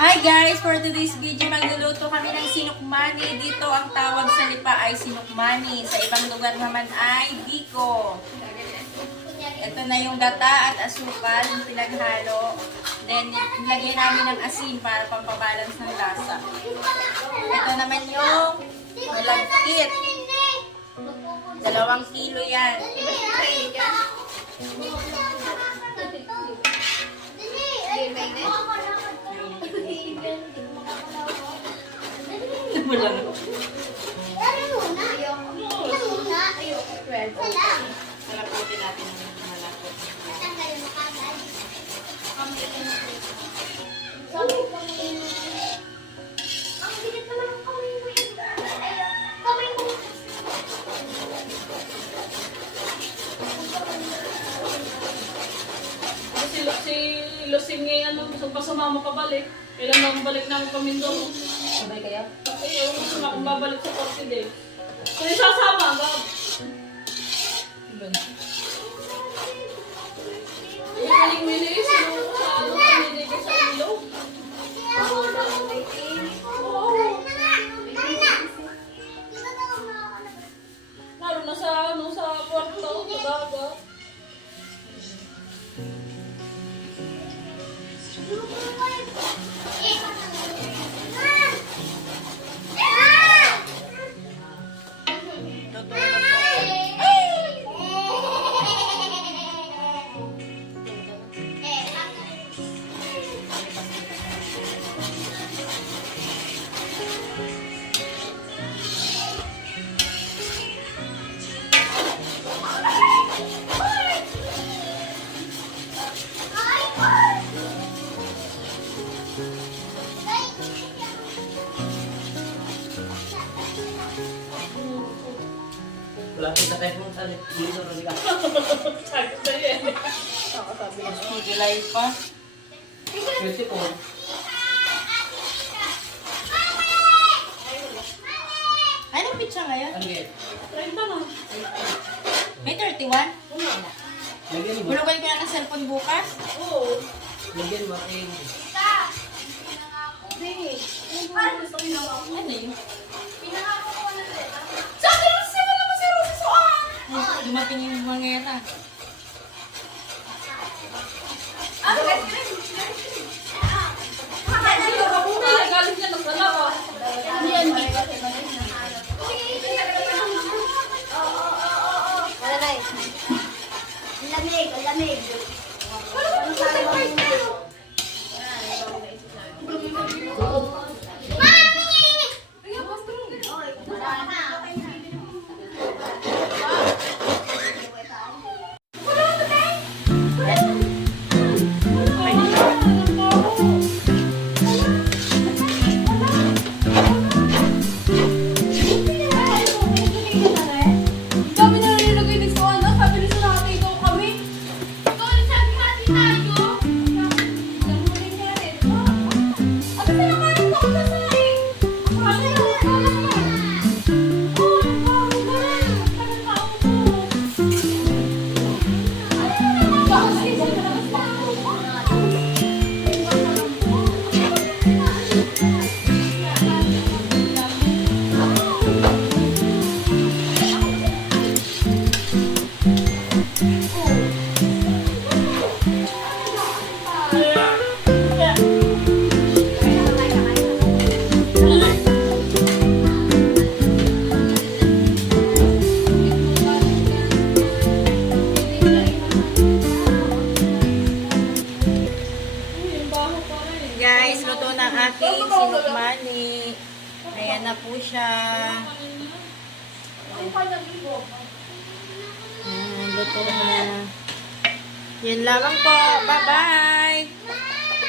Hi guys! For today's video, magluluto kami ng sinukmani. Dito ang tawag sa lipa ay sinukmani. Sa ibang lugar naman ay biko. Ito na yung gata at asukal, yung pinaghalo. Then, nilagay namin ng asin para pampabalance ng lasa. Ito naman yung malagkit. 2 kilo yan. Ito mo lang. Salaputin natin ng malapot. Si Lusing ngayon, sumama pabalik. Kailan nang balik namin Pamindoro? Sabay kayo? Ay, gusto nga kung babalik sa 40 days. Kung sasama, Gab. Yung minis, yung sa ano, pinigay sa ilaw. Lalo na sa, ano, sa kwarto, sa daga. Wala kita tayo kung saan dito rin ka. Sabi sa iyo. July pa. 24. Anong pizza ngayon? Ano yan? 30 na. May 31? Lagyan mo. Bulugan ko na ng cellphone bukas. Oo. Lagyan mo. Ano yun? Sabi mo siya naman si Rosisuan! Ay, dumapin yung mga yata. Galing niya ng dalawa. Lamig. Dami na nilagay ni Suan. Sabi ni Suan natin ikaw kami. Ikaw ulit sabi natin tayo. At sinakarin ko na sa akin. Sabi na ulit ko lang na. Oh, nagkakaroon na rin. Nagkakaroon ko. Bakit sa labas pa Guys, luto na ang aking sinukmani. Ayan na po siya. Luto na. Yan lamang po. Bye-bye!